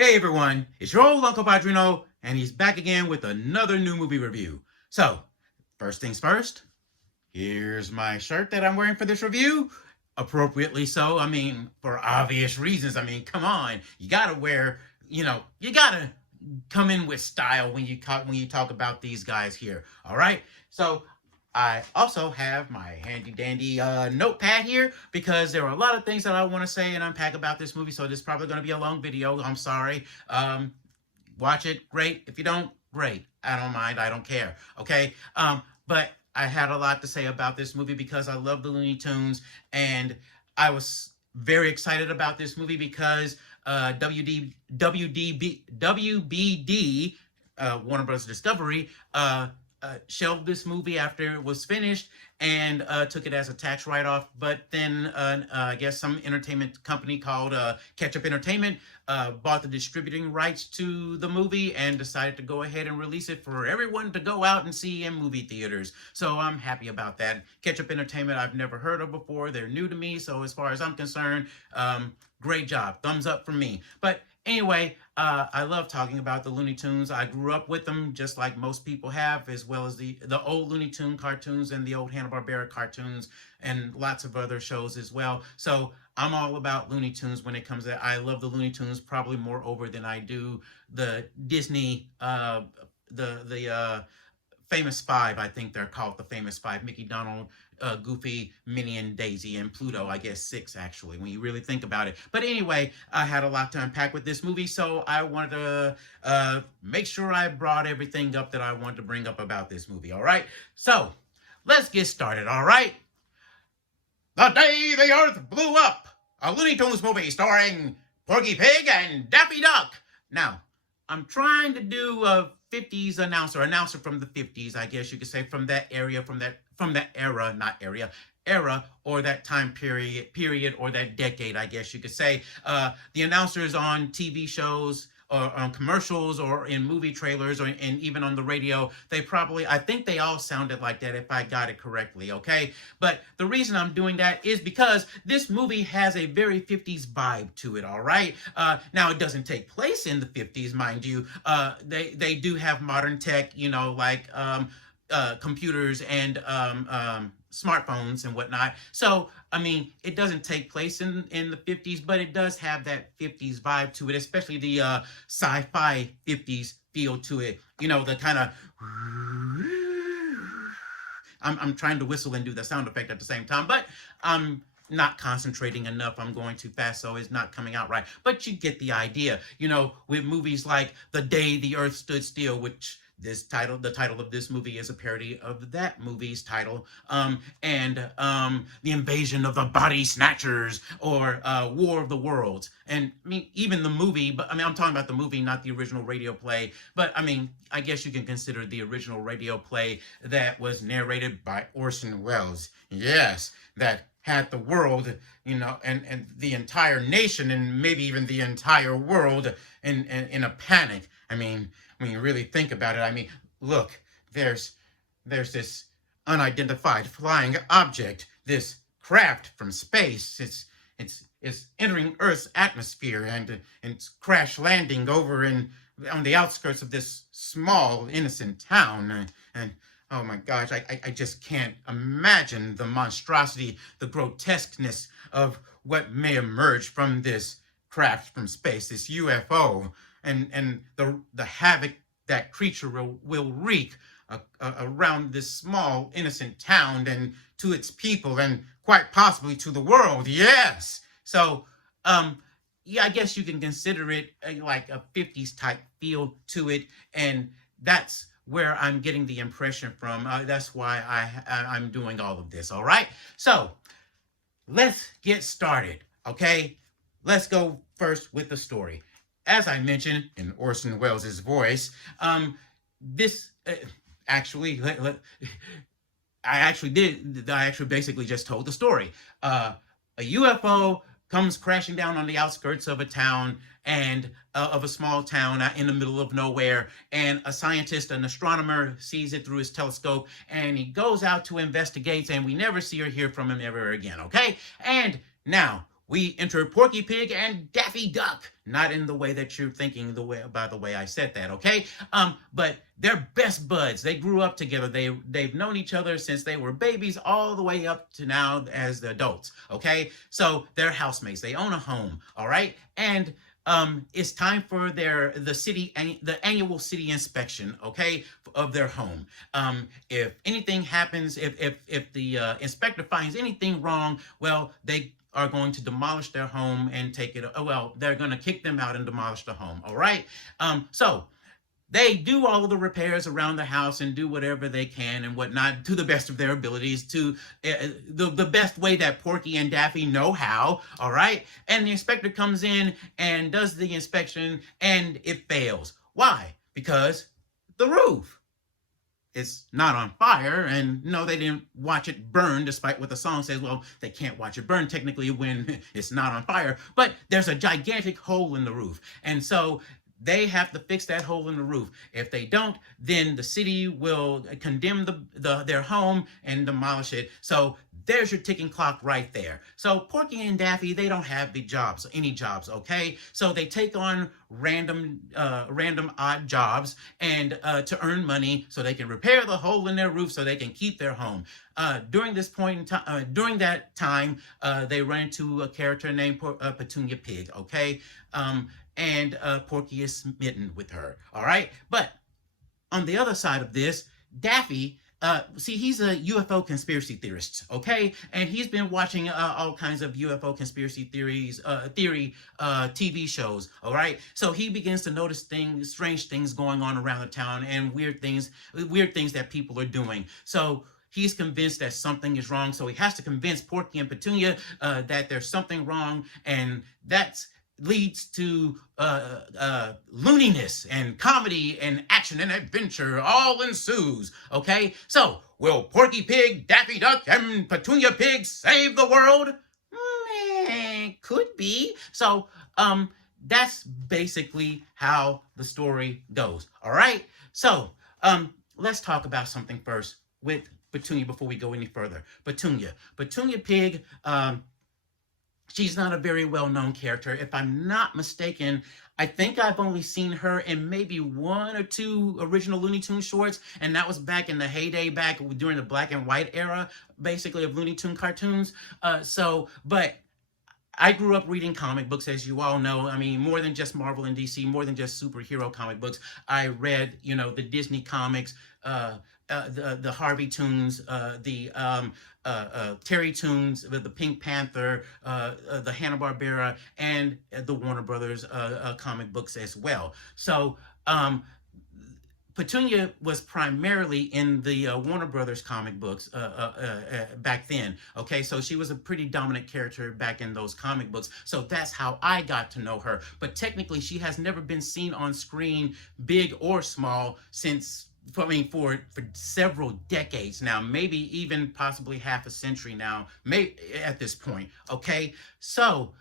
Hey everyone, it's your old Uncle Padrino, and he's back again with another new movie review. So, first things first, here's my shirt that I'm wearing for this review. Appropriately so, for obvious reasons. Come on, you gotta wear, you gotta come in with style when you talk about these guys here. All right, so I also have my handy dandy notepad here because there are a lot of things that I want to say and unpack about this movie. So this is probably going to be a long video. I'm sorry. Watch it, great. If you don't, great. I don't mind. I don't care. Okay. But I had a lot to say about this movie because I love the Looney Tunes, and I was very excited about this movie because WBD, Warner Bros. Discovery, shelved this movie after it was finished and took it as a tax write-off. But then I guess some entertainment company called Ketchup Entertainment bought the distributing rights to the movie and decided to go ahead and release it for everyone to go out and see in movie theaters. So I'm happy about that. Ketchup Entertainment I've never heard of before. They're new to me. So as far as I'm concerned, great job. Thumbs up from me. But anyway, I love talking about the Looney Tunes. I grew up with them just like most people have, as well as the old Looney Tune cartoons and the old Hanna-Barbera cartoons and lots of other shows as well. So I'm all about Looney Tunes when it comes to, I love the Looney Tunes probably more over than I do the Disney, the Famous Five. I think they're called the Famous Five: Mickey, Donald, Goofy, Minnie, and Daisy, and Pluto. I guess six, actually, when you really think about it. But anyway, I had a lot to unpack with this movie, so I wanted to make sure I brought everything up that I wanted to bring up about this movie. All right, so let's get started. All right, The Day the Earth Blew Up, a Looney Tunes movie starring Porky Pig and Daffy Duck. Now, I'm trying to do a 50s announcer from the 50s, I guess you could say, from that area, from that era, not area, era, or that time period, or that decade, I guess you could say. The announcers on TV shows, or on commercials, or in movie trailers, and even on the radio, I think they all sounded like that if I got it correctly, okay? But the reason I'm doing that is because this movie has a very 50s vibe to it, all right? Now, it doesn't take place in the 50s, mind you. They do have modern tech, like computers and smartphones and whatnot. So, it doesn't take place in the 50s, but it does have that 50s vibe to it, especially the sci-fi 50s feel to it. The kind of... I'm trying to whistle and do the sound effect at the same time, but I'm not concentrating enough. I'm going too fast, so it's not coming out right. But you get the idea. With movies like The Day the Earth Stood Still, which... the title of this movie is a parody of that movie's title, and The Invasion of the Body Snatchers, or War of the Worlds. And even the movie, but I'm talking about the movie, not the original radio play. But I guess you can consider the original radio play that was narrated by Orson Welles. Yes, that had the world, and the entire nation, and maybe even the entire world in a panic. When you really think about it, look, there's this unidentified flying object, this craft from space. It's entering Earth's atmosphere, and it's crash landing over on the outskirts of this small, innocent town. And oh my gosh, I just can't imagine the monstrosity, the grotesqueness of what may emerge from this craft from space, this UFO. And the havoc that creature will wreak around this small, innocent town and to its people, and quite possibly to the world. Yes. So, yeah, I guess you can consider it like a 50s type feel to it, and that's where I'm getting the impression from. That's why I'm doing all of this. All right. So let's get started. Okay. Let's go first with the story. As I mentioned in Orson Welles' voice, this actually, I actually basically just told the story. A UFO comes crashing down on the outskirts of a town, and of a small town in the middle of nowhere, and a scientist, an astronomer, sees it through his telescope, and he goes out to investigate, and we never see or hear from him ever again, okay? And now, we enter Porky Pig and Daffy Duck. Not in the way that you're thinking, by the way I said that, okay? But they're best buds. They grew up together. They've known each other since they were babies, all the way up to now as the adults, okay? So they're housemates. They own a home, all right? And it's time for the annual city inspection, okay, of their home. If anything happens, if the inspector finds anything wrong, well, they are going to demolish their home and take it. Well, they're going to kick them out and demolish the home. All right. So they do all of the repairs around the house and do whatever they can and whatnot to the best of their abilities, to the best way that Porky and Daffy know how. All right. And the inspector comes in and does the inspection and it fails. Why? Because the roof, it's not on fire, and no, they didn't watch it burn, despite what the song says. Well, they can't watch it burn technically when it's not on fire, but there's a gigantic hole in the roof, and so they have to fix that hole in the roof. If they don't, then the city will condemn their home and demolish it. So there's your ticking clock right there. So Porky and Daffy, they don't have any jobs, okay? So they take on random odd jobs and to earn money so they can repair the hole in their roof so they can keep their home. During that time, they run into a character named Petunia Pig, okay? And Porky is smitten with her, all right? But on the other side of this, Daffy, see, he's a UFO conspiracy theorist, okay? And he's been watching all kinds of UFO conspiracy theory TV shows, all right? So he begins to notice strange things going on around the town and weird things that people are doing. So he's convinced that something is wrong. So he has to convince Porky and Petunia that there's something wrong, and that leads to looniness and comedy and action and adventure all ensues, okay? So, will Porky Pig, Daffy Duck, and Petunia Pig save the world? Could be. So, that's basically how the story goes, all right? So, let's talk about something first with Petunia before we go any further. Petunia Pig, she's not a very well-known character. If I'm not mistaken, I think I've only seen her in maybe one or two original Looney Tunes shorts, and that was back in the heyday, back during the black and white era, basically, of Looney Tunes cartoons. But I grew up reading comic books, as you all know. I mean, more than just Marvel and DC, more than just superhero comic books. I read, the Disney comics, the Harvey Tunes, the Terry Tunes, the Pink Panther, the Hanna-Barbera, and the Warner Brothers comic books as well. So Petunia was primarily in the Warner Brothers comic books back then. Okay, so she was a pretty dominant character back in those comic books. So that's how I got to know her. But technically, she has never been seen on screen, big or small, for several decades now, maybe even possibly half a century now, at this point. Okay, so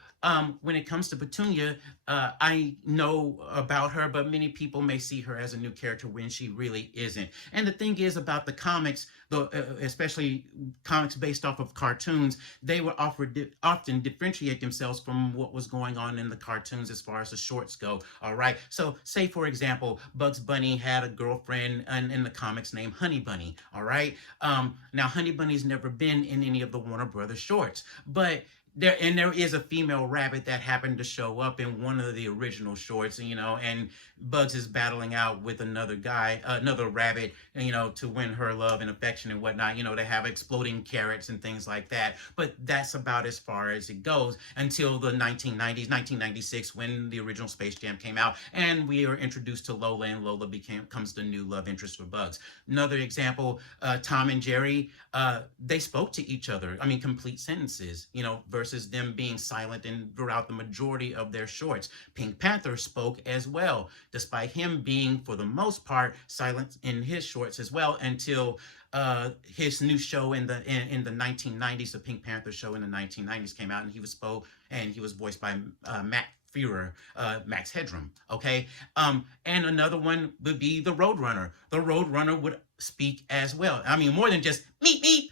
when it comes to Petunia, I know about her, but many people may see her as a new character when she really isn't. And the thing is about the comics, especially comics based off of cartoons, they were often differentiate themselves from what was going on in the cartoons as far as the shorts go. All right. So say, for example, Bugs Bunny had a girlfriend in the comics named Honey Bunny. All right. Now, Honey Bunny's never been in any of the Warner Brothers shorts, but there is a female rabbit that happened to show up in one of the original shorts, and Bugs is battling out with another rabbit, to win her love and affection and whatnot. They have exploding carrots and things like that. But that's about as far as it goes until the 1990s, 1996, when the original Space Jam came out, and we are introduced to Lola, and Lola becomes the new love interest for Bugs. Another example, Tom and Jerry, they spoke to each other. I mean, complete sentences, versus them being silent throughout the majority of their shorts. Pink Panther spoke as well, despite him being, for the most part, silent in his shorts as well, until his new show in the 1990s, the Pink Panther show in the 1990s came out, and he was voiced by Matt Führer, Max Headroom. Okay, and another one would be the Roadrunner. The Roadrunner would speak as well. I mean, more than just meet me.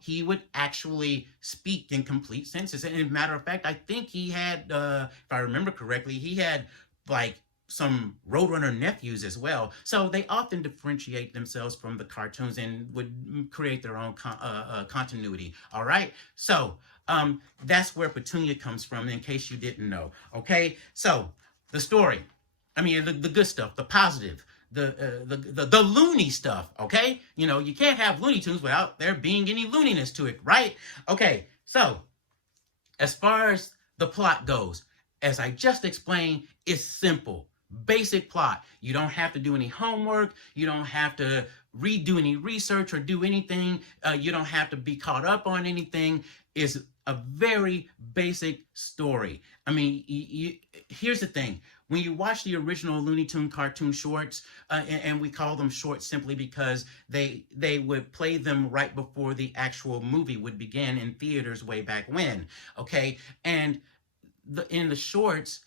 he would actually speak in complete sentences. And as a matter of fact, I think he had, if I remember correctly, he had like some Roadrunner nephews as well. So they often differentiate themselves from the cartoons and would create their own continuity. All right. So that's where Petunia comes from, in case you didn't know. Okay. So the story, I mean, the good stuff, the positive, the loony stuff. Okay. You can't have Looney Tunes without there being any looniness to it, right? Okay. So as far as the plot goes, as I just explained, it's simple. Basic plot. You don't have to do any homework. You don't have to redo any research or do anything. You don't have to be caught up on anything. It's a very basic story. I mean, here's the thing. When you watch the original Looney Tune cartoon shorts, and we call them shorts simply because they would play them right before the actual movie would begin in theaters way back when, okay? And in the shorts,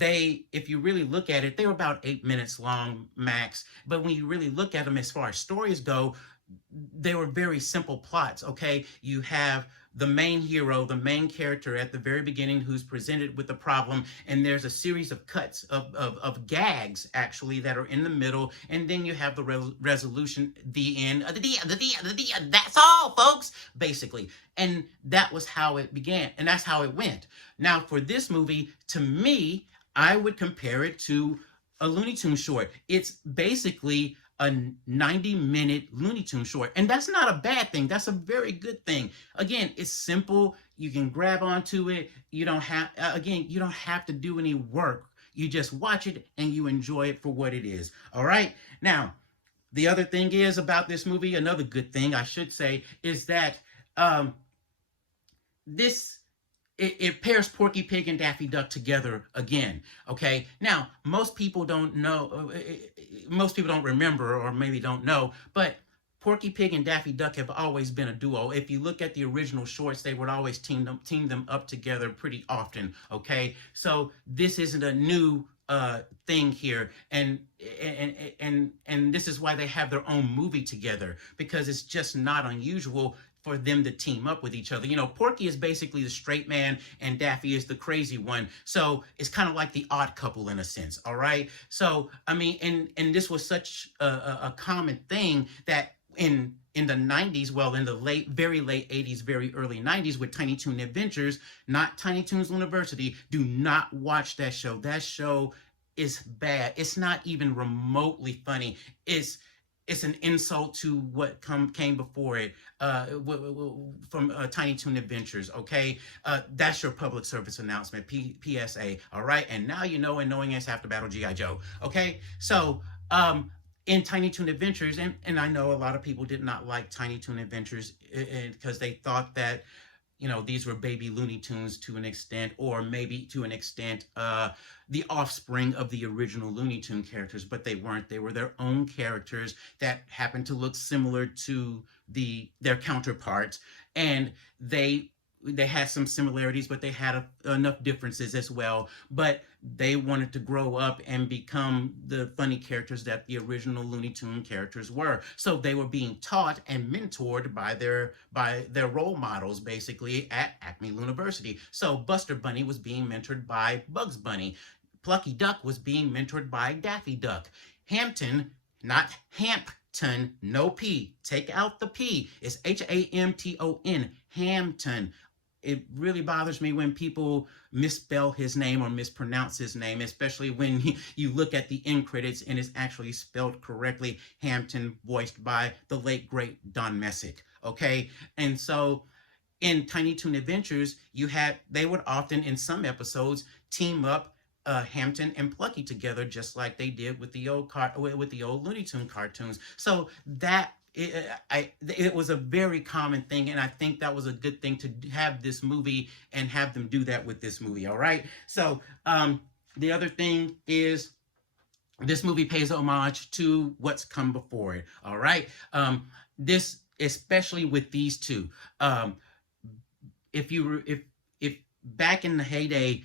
if you really look at it, they were about 8 minutes long max. But when you really look at them as far as stories go, they were very simple plots, okay? You have the main hero, the main character at the very beginning, who's presented with the problem, and there's a series of cuts of gags actually that are in the middle, and then you have the resolution, the end, that's all, folks, basically. And that was how it began, and that's how it went. Now for this movie, to me, I would compare it to a Looney Tunes short. It's basically a 90-minute Looney Tunes short. And that's not a bad thing. That's a very good thing. Again, it's simple. You can grab onto it. You don't have to do any work. You just watch it and you enjoy it for what it is. All right? Now, the other thing is about this movie, another good thing I should say, is that it pairs Porky Pig and Daffy Duck together again. Okay, now most people don't know, most people don't remember, or maybe don't know, but Porky Pig and Daffy Duck have always been a duo. If you look at the original shorts, they would always team them up together pretty often. Okay, so this isn't a new thing here, and this is why they have their own movie together, because it's just not unusual for them to team up with each other. Porky is basically the straight man and Daffy is the crazy one. So it's kind of like the odd couple in a sense, all right? So, I mean, and this was such a common thing that in the 90s, well, in the very late 80s, very early 90s with Tiny Toon Adventures, not Tiny Toons University, do not watch that show. That show is bad. It's not even remotely funny. It's an insult to what came before it from Tiny Toon Adventures, okay? That's your public service announcement, PSA, all right? And now you know, and knowing is half the battle, G.I. Joe, okay? So, in Tiny Toon Adventures, and I know a lot of people did not like Tiny Toon Adventures because they thought that, these were baby Looney Tunes to an extent, or maybe to an extent, the offspring of the original Looney Tune characters, but they weren't. They were their own characters that happened to look similar to their counterparts, and they had some similarities, but they had enough differences as well. But they wanted to grow up and become the funny characters that the original Looney Tune characters were. So they were being taught and mentored by their role models, basically, at Acme University. So Buster Bunny was being mentored by Bugs Bunny. Plucky Duck was being mentored by Daffy Duck. Hampton, not Hampton, no P. Take out the P. It's Hamton. Hampton. It really bothers me when people misspell his name or mispronounce his name, especially when you look at the end credits and it's actually spelled correctly. Hampton, voiced by the late, great Don Messick, okay? And so in Tiny Toon Adventures, they would often, in some episodes, team up Hampton and Plucky together, just like they did with the old Looney Tune cartoons. So that it was a very common thing, and I think that was a good thing to have this movie and have them do that with this movie. All right. So the other thing is, this movie pays homage to what's come before it. All right. This, especially with these two, if back in the heyday,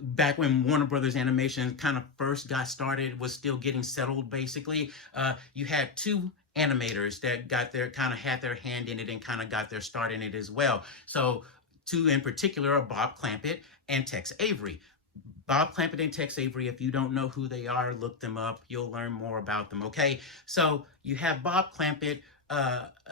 back when Warner Brothers Animation kind of first got started, was still getting settled, basically, you had two animators that got their kind of had their hand in it and kind of got their start in it as well. So two in particular are Bob Clampett and Tex Avery. Bob Clampett and Tex Avery, if you don't know who they are, look them up. You'll learn more about them, okay? So you have Bob Clampett.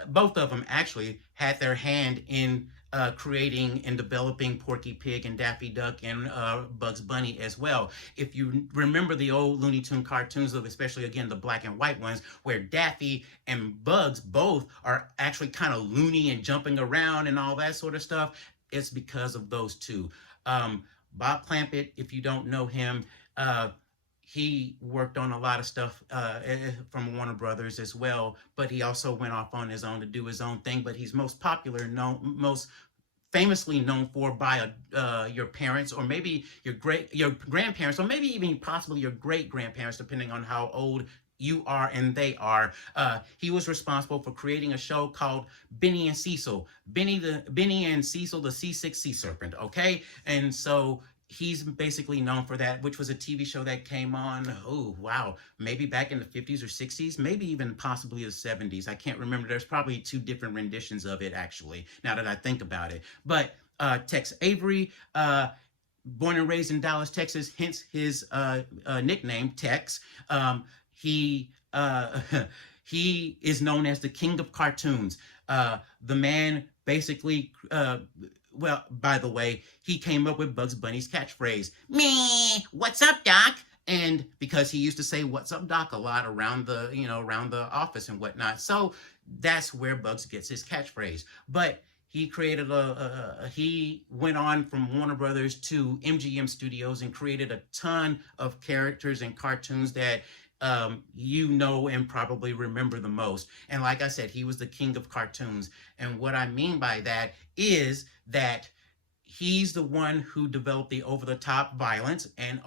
Both of them actually had their hand in creating and developing Porky Pig and Daffy Duck and Bugs Bunny as well. If you remember the old Looney Tune cartoons, especially again the black and white ones, where Daffy and Bugs both are actually kind of loony and jumping around and all that sort of stuff, it's because of those two. Bob Clampett, if you don't know him, he worked on a lot of stuff from Warner Brothers as well, but he also went off on his own to do his own thing. But he's most most famously known for by your parents, or maybe your grandparents, or maybe even possibly your great grandparents, depending on how old you are and they are. He was responsible for creating a show called Benny and Cecil. Benny and Cecil, the C6 Sea Serpent. Okay, and so he's basically known for that, which was a TV show that came on, oh wow, maybe back in the 50s or 60s, maybe even possibly the 70s. I can't remember. There's probably two different renditions of it, actually, now that I think about it. But Tex Avery, born and raised in Dallas, Texas, hence his nickname, Tex. He he is known as the king of cartoons. The man basically well, by the way, he came up with Bugs Bunny's catchphrase, "Me, what's up, Doc?" And because he used to say "What's up, Doc" a lot around the, around the office and whatnot. So that's where Bugs gets his catchphrase. But he created he went on from Warner Brothers to MGM Studios and created a ton of characters and cartoons that and probably remember the most. And like I said, he was the king of cartoons. And what I mean by that is that he's the one who developed the over-the-top violence and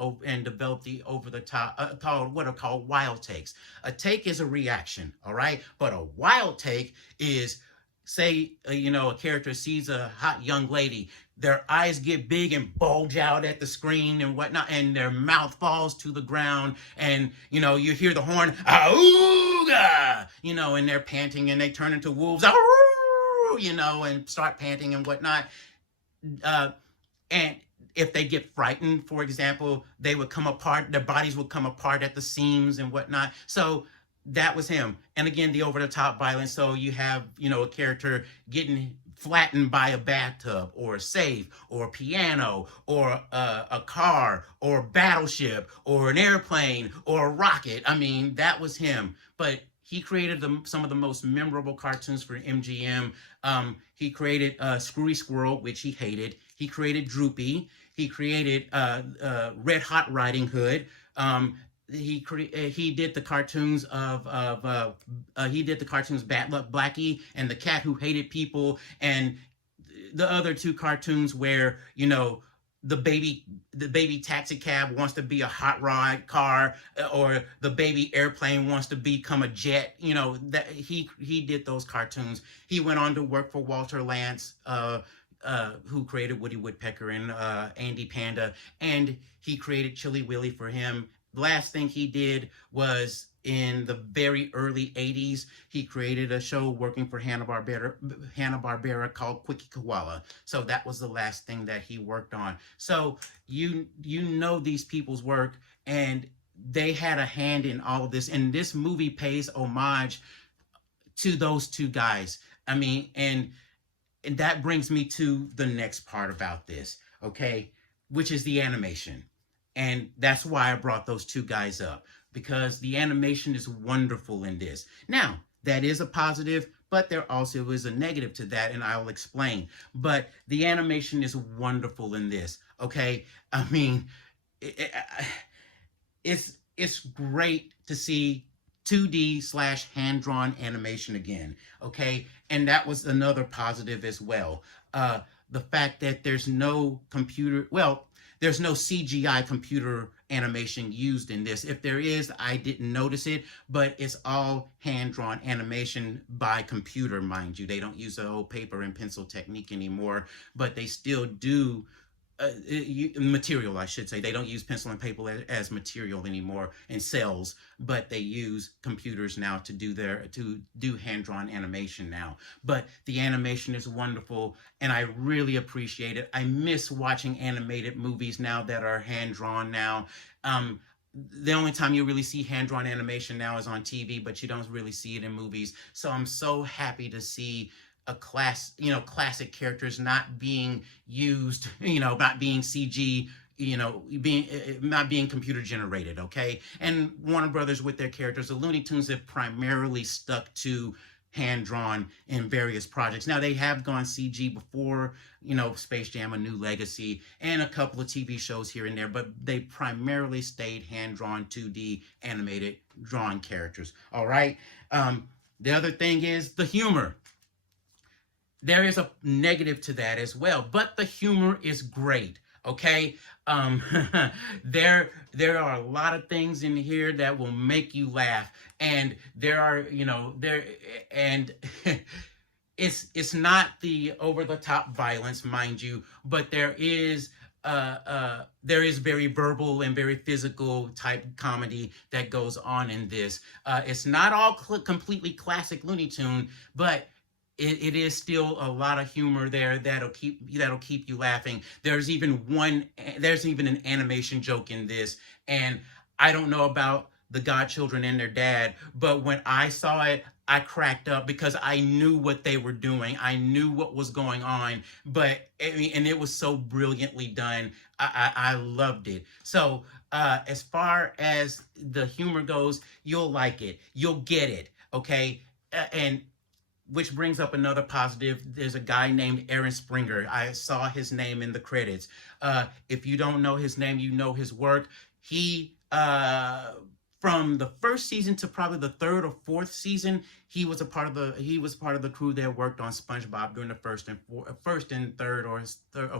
developed the over-the-top what are called wild takes. A take is a reaction, all right? But a wild take is, say, a character sees a hot young lady, their eyes get big and bulge out at the screen and whatnot, and their mouth falls to the ground, and you hear the horn, "Auga!" And they're panting and they turn into wolves, and start panting and whatnot. And if they get frightened, for example, they would come apart, their bodies would come apart at the seams and whatnot. So that was him. And again, the over-the-top violence. So you have, a character getting flattened by a bathtub or a safe or a piano or a car or a battleship or an airplane or a rocket. I mean, that was him. But he created some of the most memorable cartoons for MGM. He created Screwy Squirrel, which he hated. He created Droopy. He created Red Hot Riding Hood. He did the cartoons Blackie and the Cat Who Hated People, and the other two cartoons where the baby taxi cab wants to be a hot rod car, or the baby airplane wants to become a jet. That he did those cartoons. He went on to work for Walter Lantz, who created Woody Woodpecker and Andy Panda, and he created Chilly Willy for him. The last thing he did was in the very early 80s, he created a show working for Hanna-Barbera called Quickie Koala. So that was the last thing that he worked on. So you know these people's work, and they had a hand in all of this. And this movie pays homage to those two guys. I mean, and that brings me to the next part about this, okay, which is the animation. And that's why I brought those two guys up, because the animation is wonderful in this. Now, that is a positive, but there also is a negative to that, and I'll explain. But the animation is wonderful in this, okay? I mean, it's great to see 2D / hand-drawn animation again, okay? And that was another positive as well. The fact that there's no there's no CGI computer animation used in this. If there is, I didn't notice it, but it's all hand-drawn animation by computer, mind you. They don't use the old paper and pencil technique anymore, but they still do material, I should say. They don't use pencil and paper as material anymore in cells, but they use computers now to do hand drawn animation now. But the animation is wonderful, and I really appreciate it. I miss watching animated movies now that are hand drawn now. Um, the only time you really see hand drawn animation now is on TV, but you don't really see it in movies. So I'm so happy to see classic characters not being used, not being CG, being not being computer generated, okay? And Warner Brothers with their characters, the Looney Tunes have primarily stuck to hand drawn in various projects. Now they have gone CG before, Space Jam: A New Legacy, and a couple of TV shows here and there, but they primarily stayed hand drawn 2D animated drawn characters. All right. The other thing is the humor. There is a negative to that as well, but the humor is great. Okay, um, there are a lot of things in here that will make you laugh, and there are there and it's not the over the top violence, mind you, but there is very verbal and very physical type comedy that goes on in this. It's not all completely classic Looney Tune, but it is still a lot of humor there that'll keep you laughing. There's even an animation joke in this, and I don't know about the godchildren and their dad, but when I saw it, I cracked up because I knew what they were doing. I knew what was going on, but and it was so brilliantly done. I loved it. So as far as the humor goes, you'll like it. You'll get it. Okay, and which brings up another positive. There's a guy named Aaron Springer. I saw his name in the credits. If you don't know his name, you know his work. He from the first season to probably the third or fourth season, he was part of the crew that worked on SpongeBob during the first and third or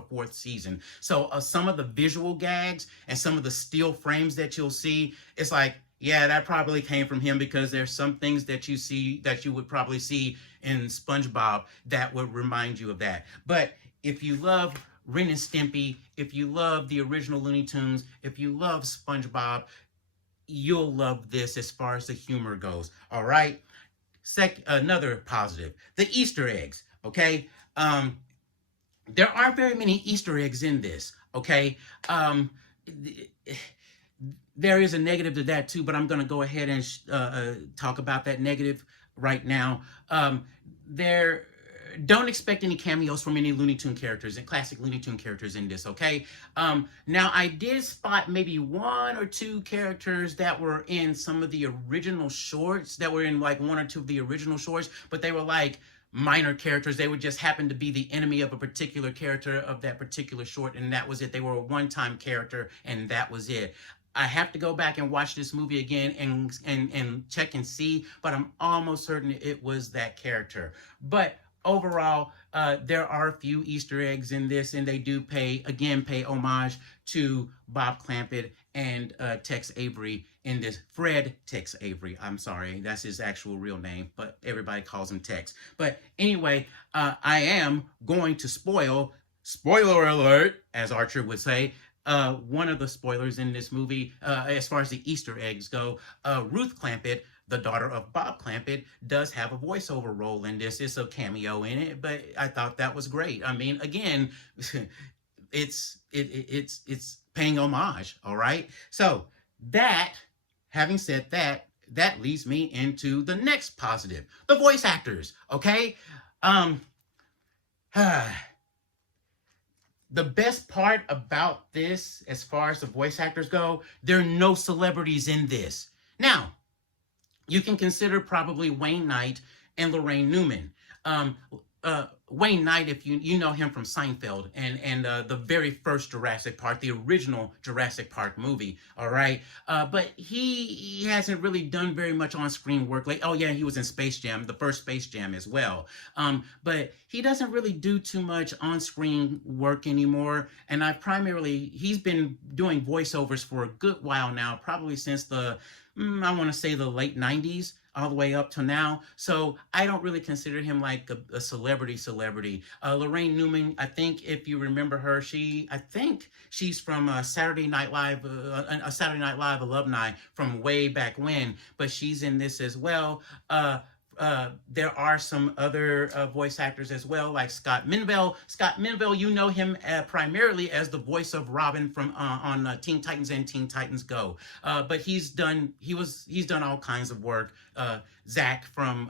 fourth season. So some of the visual gags and some of the still frames that you'll see, it's like, yeah, that probably came from him, because there's some things that you would probably see in SpongeBob that would remind you of that. But if you love Ren and Stimpy, if you love the original Looney Tunes, if you love SpongeBob, you'll love this as far as the humor goes. All right. Another positive, the Easter eggs. Okay. There aren't very many Easter eggs in this. Okay. There is a negative to that too, but I'm going to go ahead and talk about that negative right now. Don't expect any cameos from any Looney Tune characters and classic Looney Tune characters in this, okay? Now, I did spot maybe one or two characters that were in some of the original shorts, that were in like one or two of the original shorts, but they were like minor characters. They would just happen to be the enemy of a particular character of that particular short, and that was it. They were a one-time character, and that was it. I have to go back and watch this movie again and check and see, but I'm almost certain it was that character. But overall, there are a few Easter eggs in this, and they do pay homage to Bob Clampett and Tex Avery in this. Fred Tex Avery, I'm sorry, that's his actual real name, but everybody calls him Tex. But anyway, I am going to spoiler alert, as Archer would say, one of the spoilers in this movie, as far as the Easter eggs go. Ruth Clampett, the daughter of Bob Clampett, does have a voiceover role in this. It's a cameo in it, but I thought that was great. I mean, again, it's paying homage. All right. So having said that, that leads me into the next positive, the voice actors. Okay. The best part about this, as far as the voice actors go, there are no celebrities in this. Now, you can consider probably Wayne Knight and Lorraine Newman. Wayne Knight, if you know him from Seinfeld and the very first Jurassic Park, the original Jurassic Park movie, all right? But he hasn't really done very much on-screen work. Like, oh yeah, he was in Space Jam, the first Space Jam as well. But he doesn't really do too much on-screen work anymore. And he's been doing voiceovers for a good while now, probably since I want to say the late 90s. all the way up to now. So I don't really consider him like a celebrity. Lorraine Newman, I think if you remember her, I think she's from Saturday Night Live, a Saturday Night Live alumni from way back when, but she's in this as well. There are some other voice actors as well, like Scott Menville. Scott Menville, you know him primarily as the voice of Robin from on Teen Titans and Teen Titans Go. But he's done all kinds of work. Zach from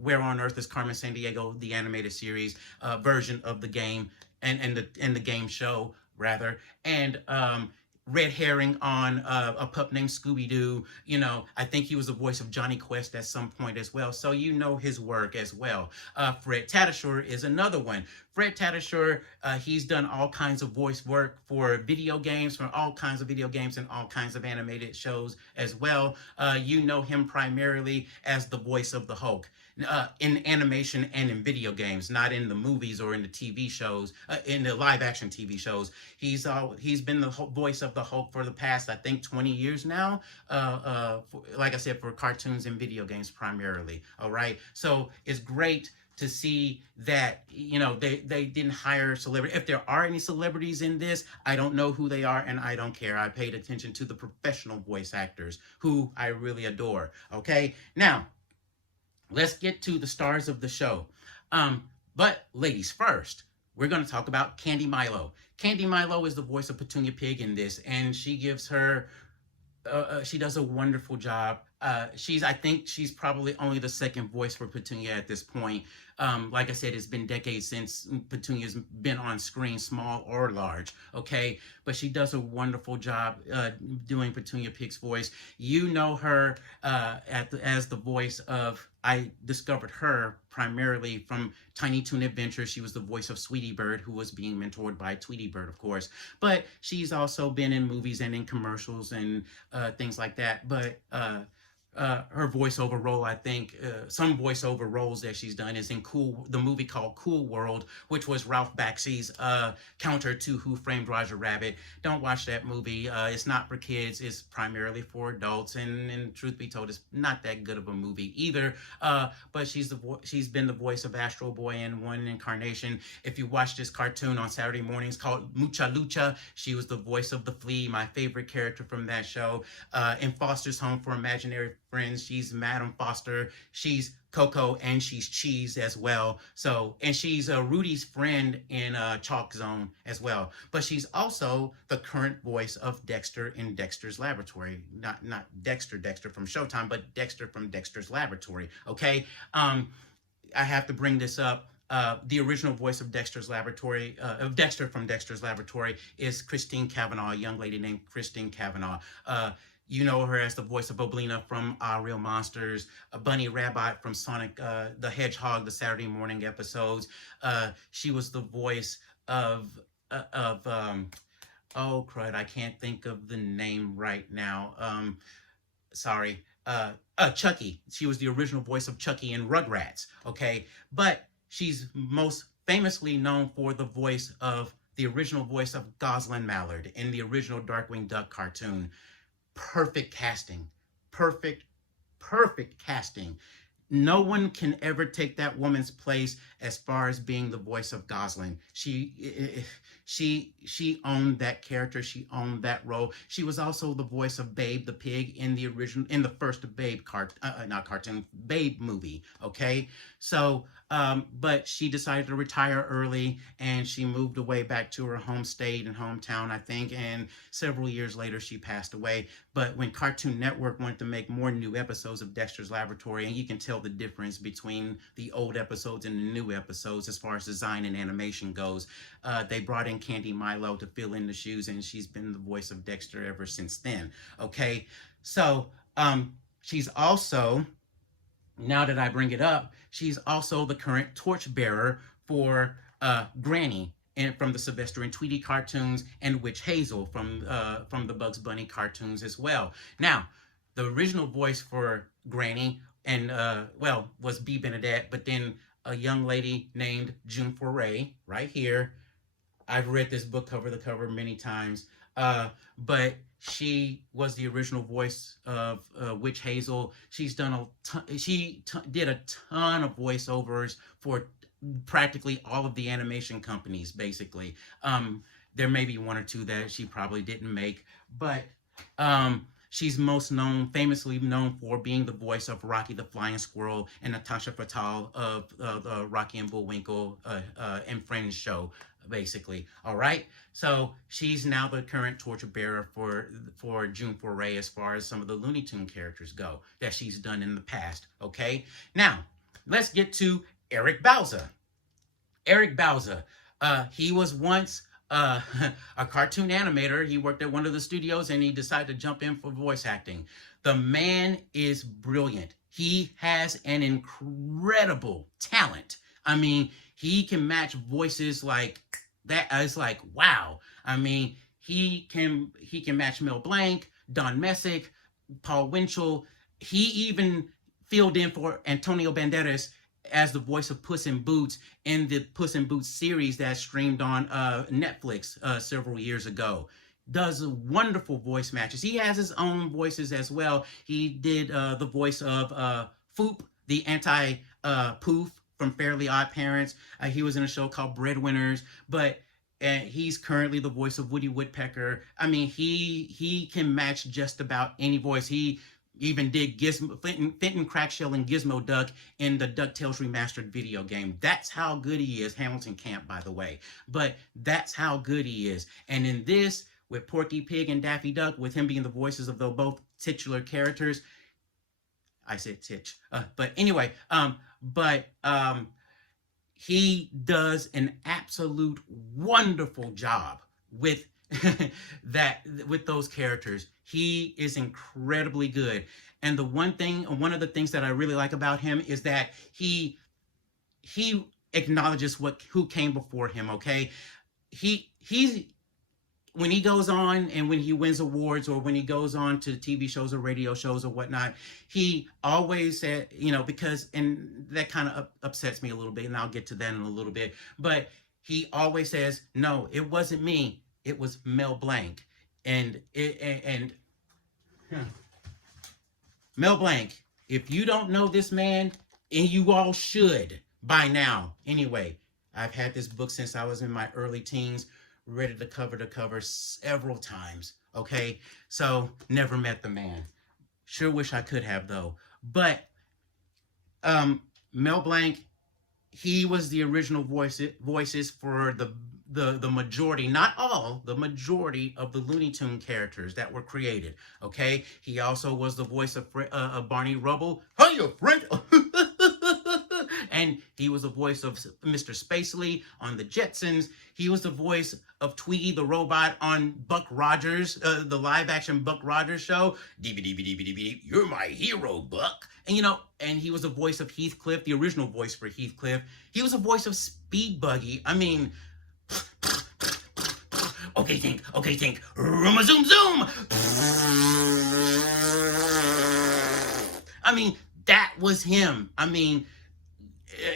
Where on Earth is Carmen Sandiego, the animated series version of the game and the game show rather, and Red Herring on A Pup Named Scooby Doo. You know, I think he was the voice of Johnny Quest at some point as well. So you know his work as well. Fred Tatasciore is another one. Fred Tatasciore, he's done all kinds of voice work for video games, for all kinds of video games and all kinds of animated shows as well. You know him primarily as the voice of the Hulk. In animation and in video games, not in the movies or in the TV shows, in the live action TV shows. He's been the voice of the Hulk for the past, I think, 20 years now. Like I said, for cartoons and video games primarily. All right, so it's great to see that, you know, they didn't hire celebrity. If there are any celebrities in this, I don't know who they are and I don't care. I paid attention to the professional voice actors who I really adore. Okay, now let's get to the stars of the show. But ladies first, we're going to talk about Candy Milo. Candy Milo is the voice of Petunia Pig in this, and she gives her, she does a wonderful job. I think she's probably only the second voice for Petunia at this point. Like I said, it's been decades since Petunia's been on screen, small or large, okay? But she does a wonderful job doing Petunia Pig's voice. You know her as the voice of, I discovered her primarily from Tiny Toon Adventures. She was the voice of Sweetie Bird, who was being mentored by Tweety Bird, of course. But she's also been in movies and in commercials and things like that. But her voiceover role, I think, some voiceover roles that she's done is in the movie called Cool World, which was Ralph Bakshi's counter to Who Framed Roger Rabbit. Don't watch that movie. It's not for kids. It's primarily for adults, and truth be told, it's not that good of a movie either. But she's been the voice of Astro Boy in one incarnation. If you watch this cartoon on Saturday mornings called Mucha Lucha, she was the voice of the Flea, my favorite character from that show. In Foster's Home for Imaginary Friends, she's Madam Foster, she's Coco, and she's Cheese as well. So, and she's Rudy's friend in Chalk Zone as well. But she's also the current voice of Dexter in Dexter's Laboratory. Not Dexter from Showtime, but Dexter from Dexter's Laboratory. Okay, I have to bring this up. The original voice of Dexter's Laboratory, of Dexter from Dexter's Laboratory, is Christine Cavanaugh, a young lady named Christine Cavanaugh. You know her as the voice of Oblina from Real Monsters, Bunny Rabbit from Sonic the Hedgehog, the Saturday morning episodes. She was the voice of oh crud, I can't think of the name right now. Sorry. Chucky. She was the original voice of Chucky in Rugrats. Okay, but she's most famously known for the original voice of Goslin Mallard in the original Darkwing Duck cartoon. Perfect casting. Perfect casting. No one can ever take that woman's place as far as being the voice of Goslin. She owned that character. She owned that role. She was also the voice of Babe the Pig in the first Babe Babe movie. Okay, so but she decided to retire early, and she moved away back to her home state and hometown, I think, and several years later she passed away. But when Cartoon Network wanted to make more new episodes of Dexter's Laboratory, and you can tell the difference between the old episodes and the new episodes as far as design and animation goes, they brought in Candy Milo to fill in the shoes, and she's been the voice of Dexter ever since then. Okay, so she's also, now that I bring it up, she's also the current torchbearer for Granny and from the Sylvester and Tweety cartoons, and Witch Hazel from the Bugs Bunny cartoons as well. Now, the original voice for Granny was Bea Benadette, but then a young lady named June Foray, right here. I've read this book cover to cover many times. But she was the original voice of Witch Hazel. She did a ton of voiceovers for practically all of the animation companies, basically. There may be one or two that she probably didn't make, but she's famously known for being the voice of Rocky the Flying Squirrel and Natasha Fatale of Rocky and Bullwinkle and Friends show, basically. All right. So she's now the current torch bearer for June Foray as far as some of the Looney Tune characters go that she's done in the past. Okay. Now let's get to Eric Bauza. Eric Bauza. He was once a cartoon animator. He worked at one of the studios and he decided to jump in for voice acting. The man is brilliant. He has an incredible talent. I mean, he can match voices like that. It's like, wow. I mean, he can match Mel Blanc, Don Messick, Paul Winchell. He even filled in for Antonio Banderas as the voice of Puss in Boots in the Puss in Boots series that streamed on Netflix several years ago. Does wonderful voice matches. He has his own voices as well. He did the voice of Foop, the anti-poof from Fairly Odd Parents. He was in a show called Breadwinners, but he's currently the voice of Woody Woodpecker. I mean, he can match just about any voice. He even did Fenton Crackshell and Gizmo Duck in the DuckTales remastered video game. That's how good he is. Hamilton Camp, by the way. But that's how good he is. And in this, with Porky Pig and Daffy Duck, with him being the voices of both titular characters, I said titch. But anyway, he does an absolute wonderful job with with those characters. He is incredibly good. And one of the things that I really like about him is that he acknowledges who came before him. Okay, he's when he goes on and when he wins awards or when he goes on to TV shows or radio shows or whatnot, he always said, because, and that kind of upsets me a little bit, and I'll get to that in a little bit, but he always says, no, it wasn't me, it was Mel Blanc. And Mel Blanc, if you don't know this man, and you all should by now. Anyway, I've had this book since I was in my early teens, read it cover to cover several times. Okay, so never met the man. Sure wish I could have though. But Mel Blanc, he was the original voices for the majority, not all, the majority of the Looney Tune characters that were created. Okay, he also was the voice of Barney Rubble. Hiya, friend. And he was the voice of Mr. Spacely on the Jetsons. He was the voice of Twiggy the robot on Buck Rogers, the live-action Buck Rogers show. You're my hero, Buck. And and he was the voice of Heathcliff, the original voice for Heathcliff. He was the voice of Speed Buggy. I mean, okay, think, zoom, zoom. I mean, that was him. I mean,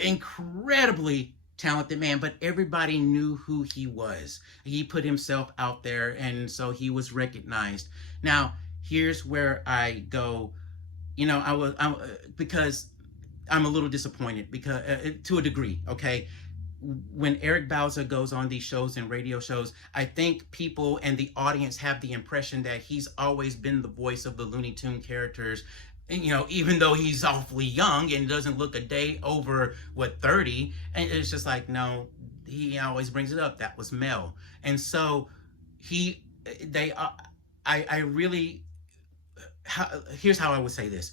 incredibly talented man, but everybody knew who he was. He put himself out there, and so he was recognized. Now, here's where I go. Because I'm a little disappointed, because to a degree, okay? When Eric Bauza goes on these shows and radio shows, I think people and the audience have the impression that he's always been the voice of the Looney Tune characters. And, even though he's awfully young and doesn't look a day over 30, and it's just like, no, he always brings it up. That was Mel. And so here's how I would say this.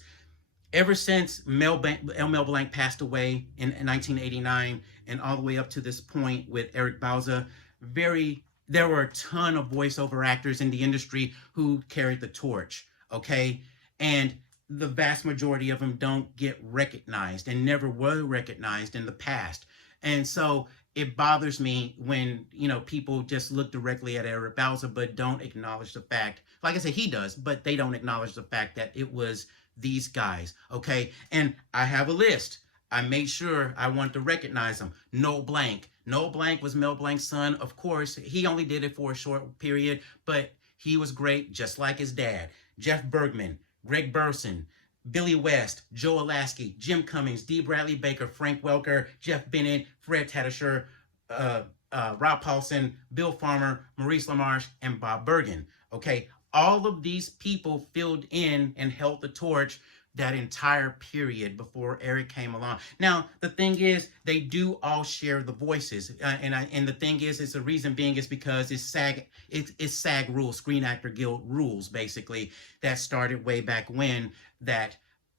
Ever since Mel Blanc passed away in 1989 and all the way up to this point with Eric Bauza, there were a ton of voiceover actors in the industry who carried the torch, okay? And the vast majority of them don't get recognized and never were recognized in the past. And so it bothers me when, people just look directly at Eric Bauza but don't acknowledge the fact, like I said, he does, but they don't acknowledge the fact that it was these guys, okay? And I have a list. I made sure I wanted to recognize them. Noel Blanc, Noel Blanc was Mel Blanc's son. Of course, he only did it for a short period, but he was great, just like his dad. Jeff Bergman, Greg Burson, Billy West, Joe Alasky, Jim Cummings, D. Bradley Baker, Frank Welker, Jeff Bennett, Fred Tatasciore, Rob Paulson, Bill Farmer, Maurice LaMarche, and Bob Bergen. Okay, all of these people filled in and held the torch that entire period before Eric came along. Now, the thing is, they do all share the voices, and the thing is the reason being is because it's SAG rules, Screen Actor Guild rules, basically, that started way back when, that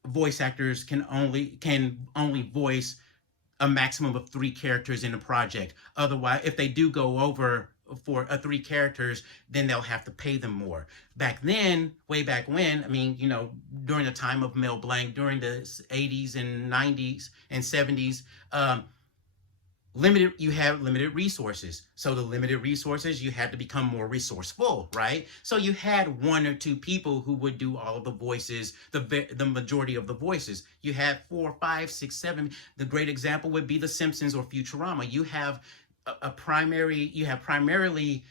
voice actors can only voice a maximum of 3 characters in a project. Otherwise, if they do go over for 3 characters, then they'll have to pay them more. Back then, way back when, I mean, during the time of Mel Blanc, during the 80s and 90s and 70s, you have limited resources. So the limited resources, you had to become more resourceful, right? So you had 1 or 2 people who would do all of the voices, the majority of the voices. You had 4, 5, 6, 7. The great example would be The Simpsons or Futurama. You have primarily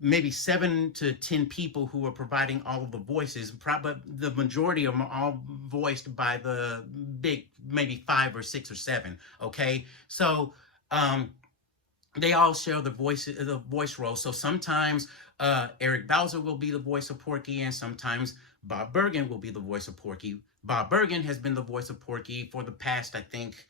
maybe 7 to 10 people who are providing all of the voices, but the majority of them are all voiced by the big, maybe 5 or 6 or 7. Okay, so they all share the voice role. So sometimes Eric Bowser will be the voice of Porky, and sometimes Bob Bergen will be the voice of Porky. Bob Bergen has been the voice of Porky for the past, I think,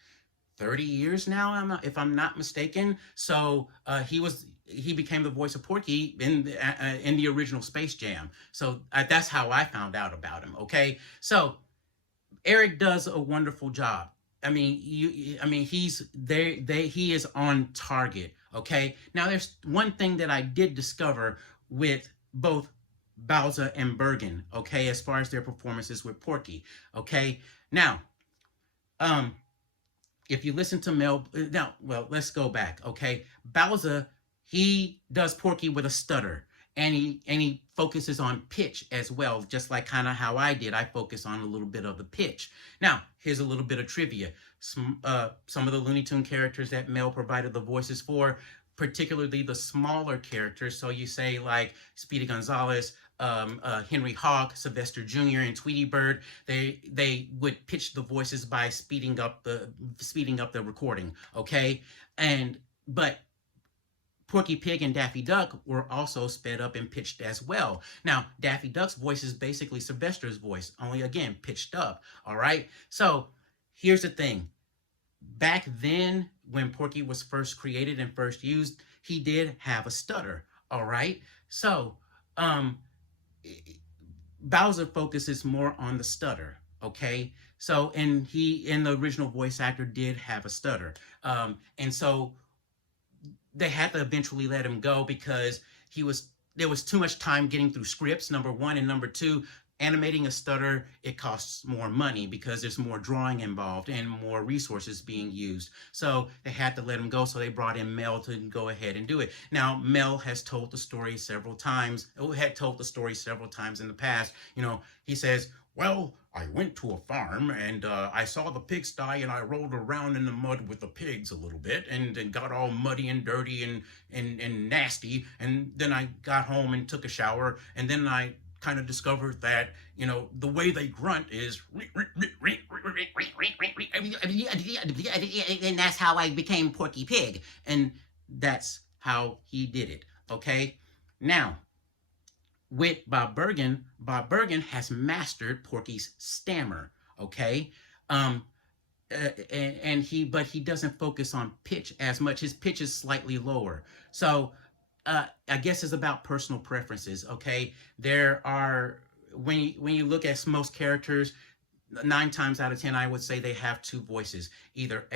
30 years now, if I'm not mistaken. So he became the voice of Porky in the original Space Jam. So that's how I found out about him. Okay, so Eric does a wonderful job. I mean, he's there. He is on target. Okay. Now, there's one thing that I did discover with both Bowser and Bergen. Okay, as far as their performances with Porky. Okay. Now, if you listen to let's go back. Okay, Bowser, he does Porky with a stutter, and he focuses on pitch as well, just like kind of how I did. I focus on a little bit of the pitch. Now, here's a little bit of trivia. Some of the Looney Tune characters that Mel provided the voices for, particularly the smaller characters. So you say like Speedy Gonzales, Henry Hawk, Sylvester Jr., and Tweety Bird, they would pitch the voices by speeding up the recording. Okay, but Porky Pig and Daffy Duck were also sped up and pitched as well. Now, Daffy Duck's voice is basically Sylvester's voice, only again pitched up. All right. So here's the thing. Back then, when Porky was first created and first used, he did have a stutter. All right. So Bowser focuses more on the stutter. Okay. So and the original voice actor did have a stutter. And so they had to eventually let him go because there was too much time getting through scripts, number 1, and number 2, animating a stutter, it costs more money because there's more drawing involved and more resources being used. So they had to let him go, so they brought in Mel to go ahead and do it. Now, Mel has told the story several times, in the past. He says, well, I went to a farm and I saw the pigsty and I rolled around in the mud with the pigs a little bit and got all muddy and dirty and nasty. And then I got home and took a shower, and then I kind of discovered that, the way they grunt is, and that's how I became Porky Pig. And that's how he did it. Okay. Now, with Bob Bergen has mastered Porky's stammer. Okay. But he doesn't focus on pitch as much. His pitch is slightly lower. So, I guess it's about personal preferences. Okay, there are when you look at most characters, 9 times out of 10, I would say they have 2 voices. Either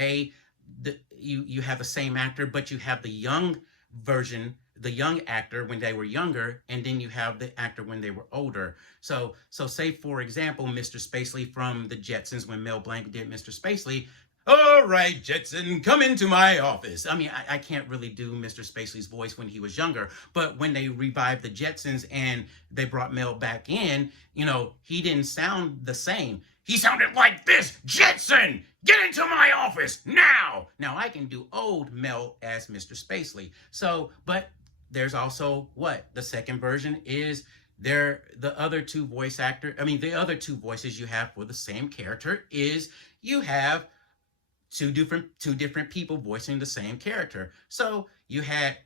you have the same actor, but you have the young version, the young actor when they were younger, and then you have the actor when they were older. So say for example, Mr. Spacely from the Jetsons, when Mel Blanc did Mr. Spacely. All right, Jetson, come into my office. I mean, I can't really do Mr. Spacely's voice when he was younger, but when they revived the Jetsons and they brought Mel back in, he didn't sound the same. He sounded like this. Jetson, get into my office now. Now I can do old Mel as Mr. Spacely. So, but there's also what? The second version is the other two voice actor. I mean, the other two voices you have for the same character is you have two different people voicing the same character. So you had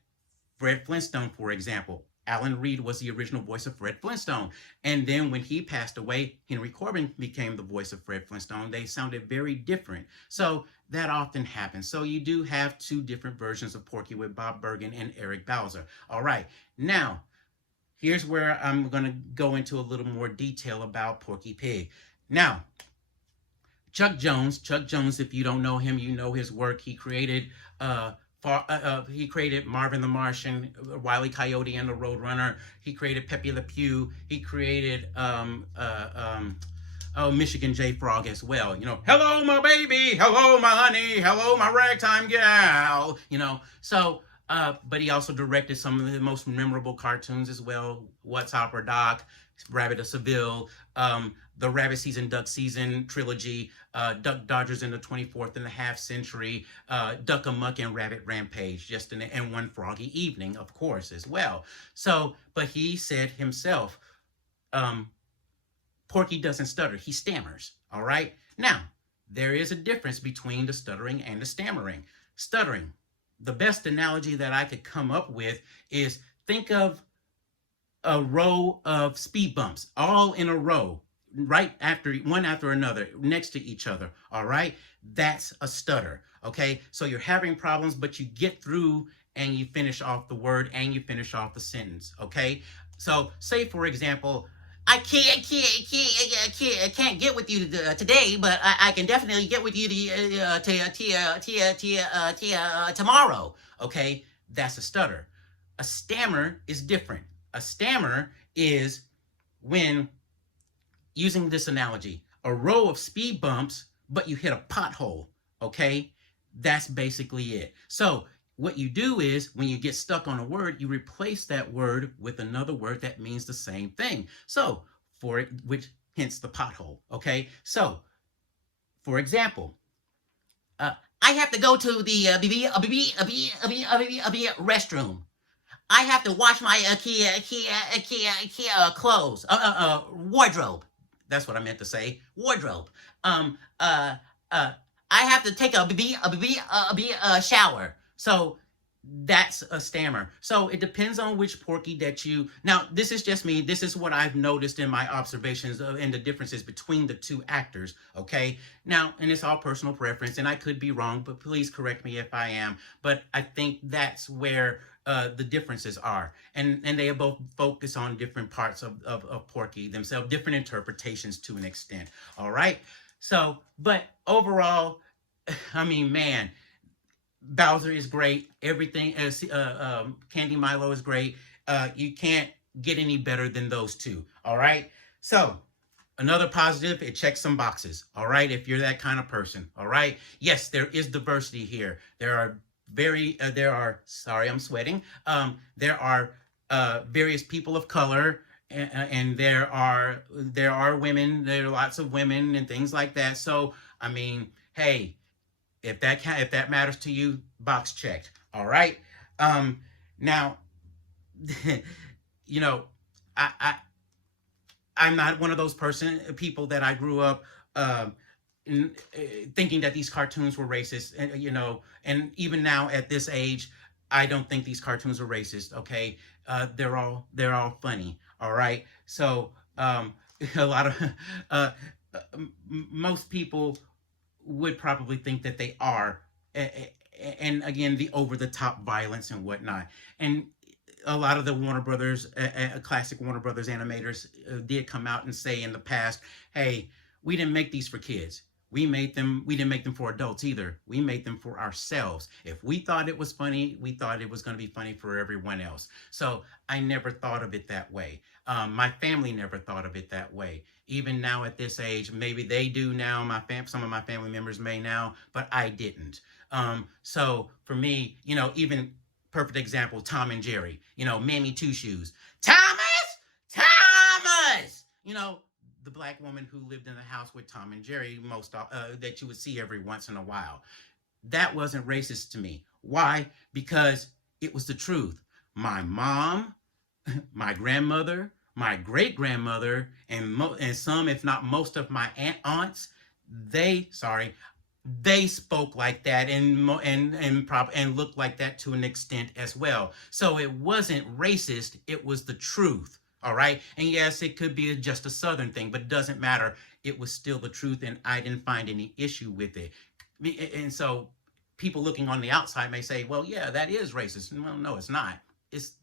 Fred Flintstone, for example. Alan Reed was the original voice of Fred Flintstone. And then when he passed away, Henry Corbin became the voice of Fred Flintstone. They sounded very different. So that often happens. So you do have two different versions of Porky with Bob Bergen and Eric Bowser. All right. Now, here's where I'm going to go into a little more detail about Porky Pig. Now, Chuck Jones, if you don't know him, you know his work. He created Marvin the Martian, Wile E. Coyote and the Roadrunner. He created Pepe Le Pew. He created Michigan J. Frog as well. You know, hello my baby, hello my honey, hello my ragtime gal. You know, so but he also directed some of the most memorable cartoons as well. What's Opera Doc, Rabbit of Seville, the Rabbit Season, Duck Season trilogy, Duck Dodgers in the 24th and a half century, Duck Amuck and Rabbit Rampage, and One Froggy Evening, of course, as well. So, but he said himself, Porky doesn't stutter, he stammers, all right? Now, there is a difference between the stuttering and the stammering. Stuttering, the best analogy that I could come up with is think of a row of speed bumps all in a row, right after one after another, next to each other. All right, that's a stutter. Okay, so you're having problems, but you get through and you finish off the word and you finish off the sentence. Okay, so say for example, I can't get with you today, but I can definitely get with you tomorrow. Okay, that's a stutter. A stammer is different. A stammer is when, using this analogy, a row of speed bumps, but you hit a pothole, okay? That's basically it. So what you do is when you get stuck on a word, you replace that word with another word that means the same thing. So which hence the pothole, okay? So for example, I have to go to the restroom. I have to wash my clothes, wardrobe. That's what I meant to say, wardrobe. I have to take a shower. So that's a stammer. So it depends on which Porky that you. Now, this is just me. This is what I've noticed in my observations and the differences between the two actors. Okay. Now, and it's all personal preference, and I could be wrong, but please correct me if I am. But I think that's where the differences are, and they both focus on different parts of Porky themselves, different interpretations to an extent. All right. So, but overall, I mean, man, Bowser is great. Everything, Candy Milo is great. You can't get any better than those two. All right. So another positive, it checks some boxes. All right. If you're that kind of person. All right. Yes, there is diversity here. Sorry, I'm sweating. There are various people of color, and there are women. There are lots of women and things like that. So I mean, hey, if that matters to you, box checked. All right. Now, you know, I'm not one of those people that I grew up thinking that these cartoons were racist. You know, and even now at this age, I don't think these cartoons are racist. Okay, they're all funny. All right. So a lot of most people would probably think that they are, and again, the over-the-top violence and whatnot. And a lot of the Warner Brothers, classic Warner Brothers animators did come out and say in the past, hey, we didn't make these for kids. We didn't make them for adults either. We made them for ourselves. If we thought it was funny, we thought it was going to be funny for everyone else. So I never thought of it that way. My family never thought of it that way. Even now at this age, maybe they do now. Some of my family members may now, but I didn't. So for me, you know, even perfect example, Tom and Jerry, you know, Mammy Two Shoes. Thomas! You know, the black woman who lived in the house with Tom and Jerry that you would see every once in a while. That wasn't racist to me. Why? Because it was the truth. My mom, my grandmother, my great grandmother, and some, if not most, of my aunts, they spoke like that and looked like that to an extent as well. So it wasn't racist; it was the truth. All right, and yes, it could be just a Southern thing, but it doesn't matter. It was still the truth, and I didn't find any issue with it. And so, people looking on the outside may say, "Well, yeah, that is racist." Well, no, it's not.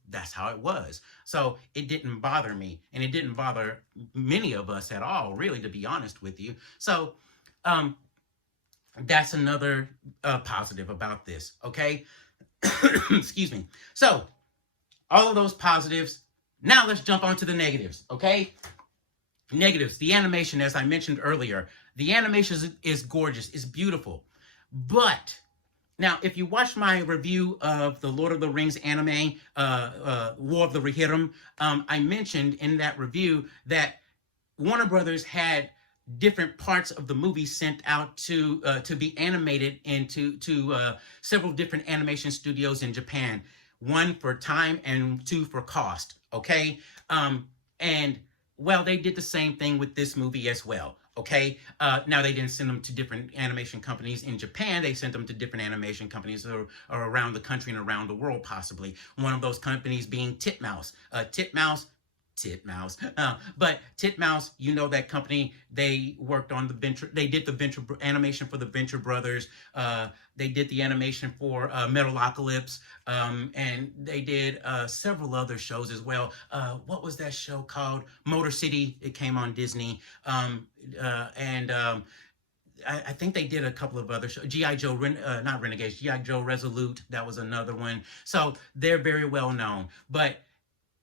That's how it was. So it didn't bother me, and it didn't bother many of us at all, really, to be honest with you. So, um, that's another positive about this. Okay, excuse me. So all of those positives. Now let's jump onto the negatives. Okay, negatives. The animation, as I mentioned earlier, the animation is gorgeous. It's beautiful, but now, if you watch my review of the Lord of the Rings anime, War of the Rohirrim, I mentioned in that review that Warner Brothers had different parts of the movie sent out to be animated into several different animation studios in Japan. One for time and two for cost. Okay, and well, they did the same thing with this movie as well. Okay, now they didn't send them to different animation companies in Japan. They sent them to different animation companies or around the country and around the world, possibly. One of those companies being Titmouse. But Titmouse, you know that company. They worked on the Venture. They did the Venture animation for the Venture Brothers. They did the animation for Metalocalypse, and they did several other shows as well. What was that show called? Motor City. It came on Disney, and I think they did a couple of other shows. G.I. Joe, not Renegades, G.I. Joe Resolute. That was another one. So they're very well known, but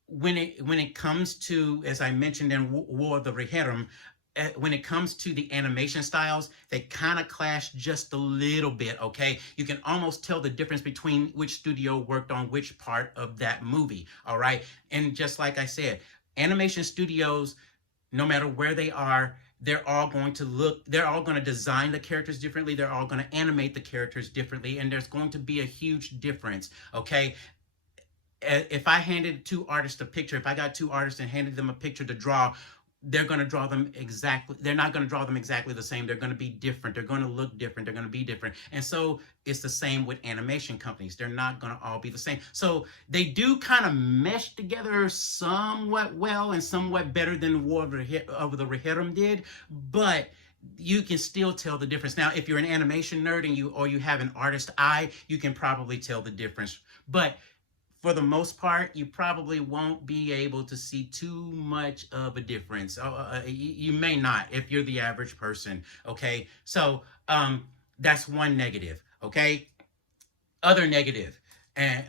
when it comes to, as I mentioned in War of the Rohirrim, when it comes to the animation styles, they kind of clash just a little bit. Okay, you can almost tell the difference between which studio worked on which part of that movie. All right, and just like I said, animation studios, no matter where they are, they're all going to design the characters differently. They're all going to animate the characters differently, and there's going to be a huge difference. Okay, if I handed two artists a picture, if I got two artists and handed them a picture to draw, they're going to draw them exactly. They're not going to draw them exactly the same. They're going to be different. They're going to look different. They're going to be different. And so it's the same with animation companies. They're not going to all be the same. So they do kind of mesh together somewhat well and somewhat better than War of the Rohirrim did, but you can still tell the difference. Now, if you're an animation nerd and you have an artist eye, you can probably tell the difference. But for the most part, you probably won't be able to see too much of a difference. You may not if you're the average person. Okay, so that's one negative. Okay, other negative, and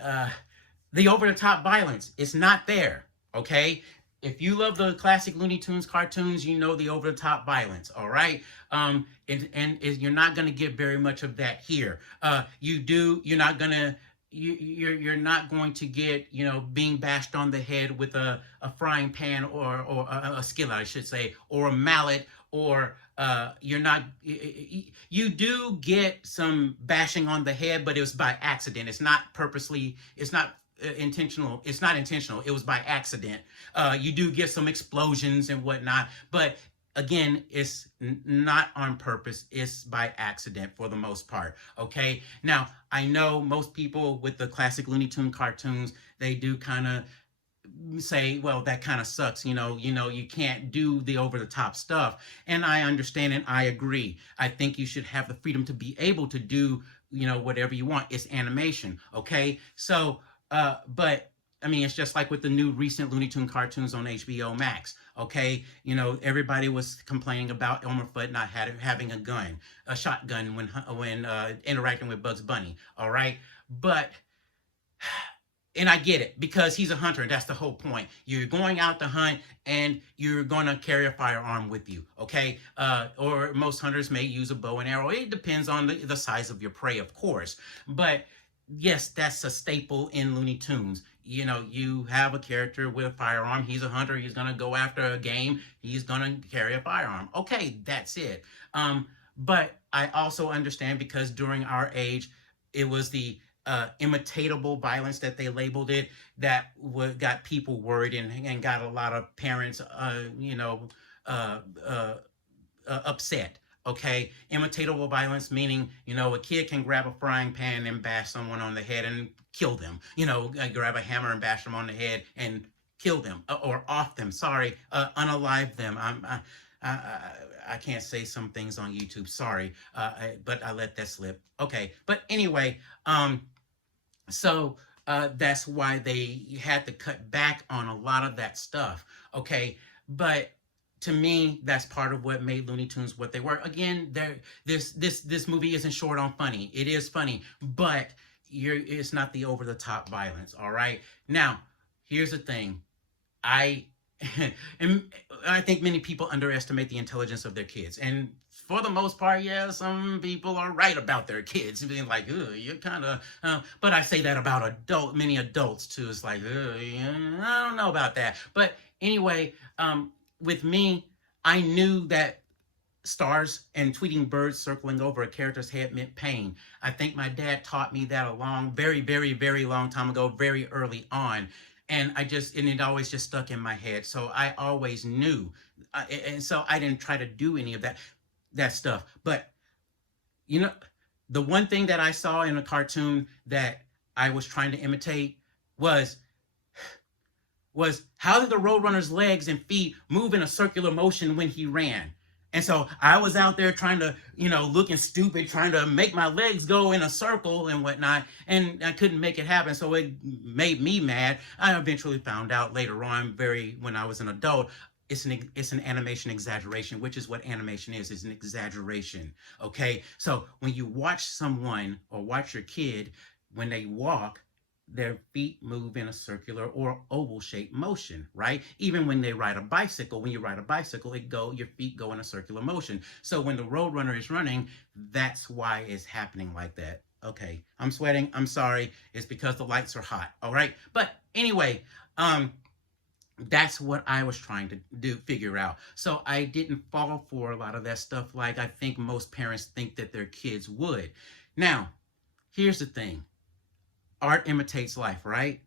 the over-the-top violence is not there. Okay, if you love the classic Looney Tunes cartoons, you know the over-the-top violence. All right, you're not going to get very much of that here. You're not going to. You're not going to get, being bashed on the head with a frying pan or a skillet, I should say, or a mallet, or you're not. You do get some bashing on the head, but it was by accident. It's not purposely. It's not intentional. It's not intentional. It was by accident. You do get some explosions and whatnot, but again, it's not on purpose. It's by accident for the most part. Okay. Now, I know most people with the classic Looney Tune cartoons, they do kind of say, well, that kind of sucks. You can't do the over the top stuff. And I understand and I agree. I think you should have the freedom to be able to do, whatever you want. It's animation. Okay. So, but I mean, it's just like with the new recent Looney Tune cartoons on HBO Max. Okay, everybody was complaining about Elmer Fudd not having a shotgun when interacting with Bugs Bunny. All right, but and I get it because he's a hunter. And that's the whole point. You're going out to hunt and you're going to carry a firearm with you. Okay, or most hunters may use a bow and arrow. It depends on the size of your prey, of course, but yes, that's a staple in Looney Tunes. You know, you have a character with a firearm. He's a hunter. He's gonna go after a game. He's gonna carry a firearm. Okay, that's it. But I also understand because during our age, it was the imitatable violence that they labeled it that got people worried and got a lot of parents, uh, uh, upset. Okay, imitatable violence meaning a kid can grab a frying pan and bash someone on the head and kill them. Grab a hammer and bash them on the head and kill them or off them. Sorry, unalive them. I can't say some things on YouTube. Sorry, but I let that slip. Okay, but anyway, so that's why they had to cut back on a lot of that stuff. Okay, but to me, that's part of what made Looney Tunes what they were. Again, this movie isn't short on funny. It is funny, but it's not the over the top violence. All right. Now, here's the thing. I and I think many people underestimate the intelligence of their kids. And for the most part, yeah, some people are right about their kids, being like, you're kind of. But I say that about many adults too. It's like, yeah, I don't know about that. But anyway, with me, I knew that stars and tweeting birds circling over a character's head meant pain. I think my dad taught me that a very, very, very long time ago, very early on. And it always just stuck in my head. So I always knew. And so I didn't try to do any of that stuff. But, you know, the one thing that I saw in a cartoon that I was trying to imitate was how did the Roadrunner's legs and feet move in a circular motion when he ran? And so I was out there trying to, looking stupid, trying to make my legs go in a circle and whatnot, and I couldn't make it happen. So it made me mad. I eventually found out later on, when I was an adult, it's an animation exaggeration, which is what animation is an exaggeration. Okay, so when you watch someone or watch your kid when they walk, their feet move in a circular or oval shaped motion, right? Even when they ride a bicycle, when you ride a bicycle, your feet go in a circular motion. So when the Roadrunner is running, that's why it's happening like that. Okay, I'm sweating. I'm sorry. It's because the lights are hot. All right. But anyway, that's what I was trying to figure out. So I didn't fall for a lot of that stuff like I think most parents think that their kids would. Now, here's the thing. Art imitates life, right?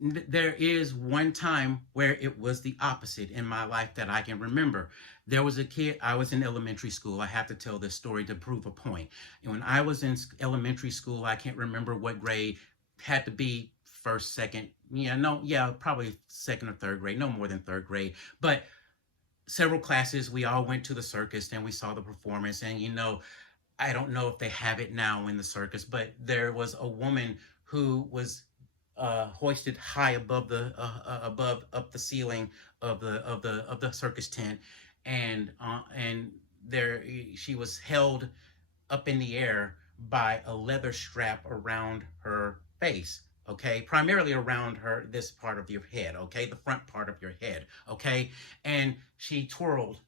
There is one time where it was the opposite in my life that I can remember. There was a kid, I was in elementary school. I have to tell this story to prove a point. And when I was in elementary school, I can't remember what grade, had to be first, second, probably second or third grade, no more than third grade. But several classes, we all went to the circus and we saw the performance. And I don't know if they have it now in the circus, but there was a woman who was hoisted high above above up the ceiling of the circus tent, and there she was held up in the air by a leather strap around her face. Okay, primarily around this part of your head. Okay, the front part of your head. Okay, and she twirled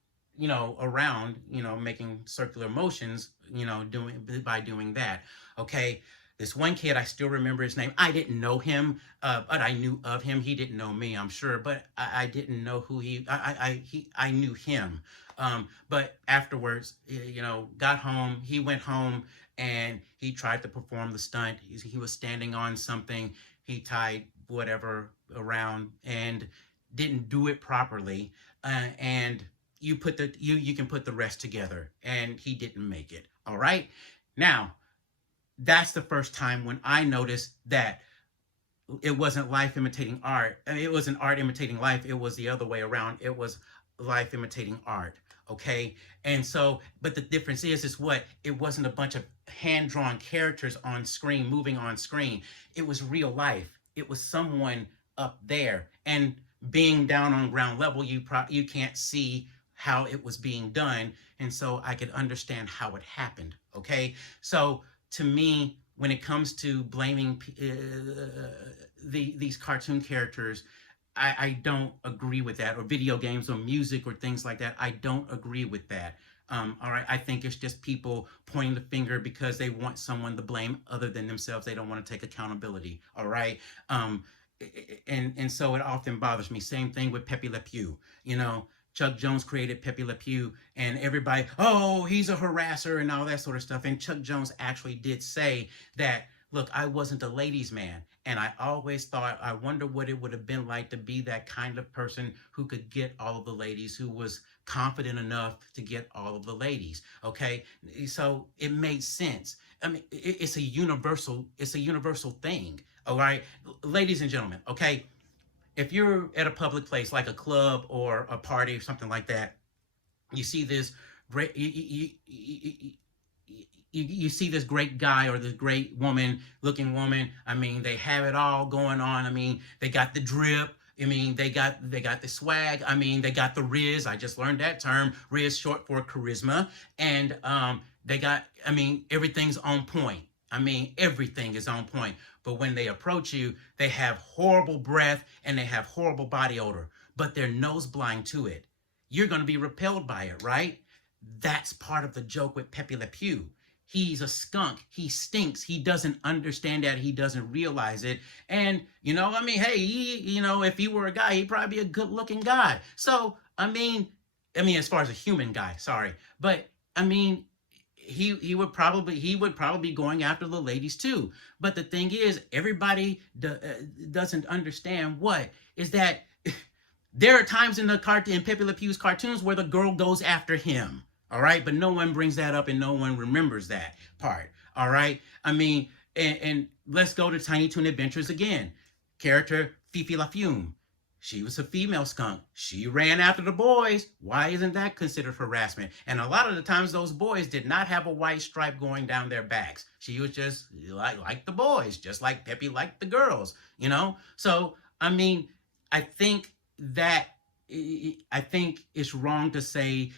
around, making circular motions, doing that. Okay. This one kid, I still remember his name. I didn't know him, but I knew of him. He didn't know me, I'm sure, but I didn't know who I knew him. But afterwards, got home. He went home and he tried to perform the stunt. He was standing on something. He tied whatever around and didn't do it properly. And you can put the rest together, and he didn't make it. All right. Now, that's the first time when I noticed that it wasn't life imitating art. I mean, it wasn't art imitating life. It was the other way around. It was life imitating art. Okay. And so, but the difference is what? It wasn't a bunch of hand-drawn characters on screen, moving on screen. It was real life. It was someone up there. And being down on ground level, you can't see how it was being done. And so I could understand how it happened. Okay. So to me, when it comes to blaming these cartoon characters, I don't agree with that, or video games or music or things like that. I don't agree with that. All right, I think it's just people pointing the finger because they want someone to blame other than themselves. They don't want to take accountability. All right, um, and so it often bothers me. Same thing with Pepe Le Pew. You know, Chuck Jones created Pepe Le Pew, and everybody, oh, he's a harasser and all that sort of stuff. And Chuck Jones actually did say that, look, I wasn't a ladies' man. And I always thought, I wonder what it would have been like to be that kind of person who could get all of the ladies, who was confident enough to get all of the ladies. Okay. So it made sense. I mean, it's a universal thing. All right. Ladies and gentlemen, okay. If you're at a public place like a club or a party or something like that, you see this great you see this great guy or this great woman looking woman. I mean, they have it all going on. I mean, they got the drip. I mean, they got the swag. I mean, they got the Riz. I just learned that term. Riz, short for charisma. And they got, I mean, everything's on point. I mean, everything is on point. But when they approach you, they have horrible breath and they have horrible body odor, but they're nose blind to it. You're going to be repelled by it, right? That's part of the joke with Pepe Le Pew. He's a skunk. He stinks. He doesn't understand that. He doesn't realize it. And, you know, I mean, hey, if he were a guy, he'd probably be a good looking guy. So, I mean, as far as a human guy, sorry. But, I mean, he would probably be going after the ladies too. But the thing is, everybody doesn't understand what is that there are times in Pepe Le Pew's cartoons where the girl goes after him. All right, but no one brings that up and no one remembers that part. All right, I mean, and let's go to Tiny Toon Adventures again. Character Fifi La Fume. She was a female skunk. She ran after the boys. Why isn't that considered harassment? And a lot of the times those boys did not have a white stripe going down their backs. She was just like the boys, just like Pepe liked the girls, you know? So, I mean, I think it's wrong to say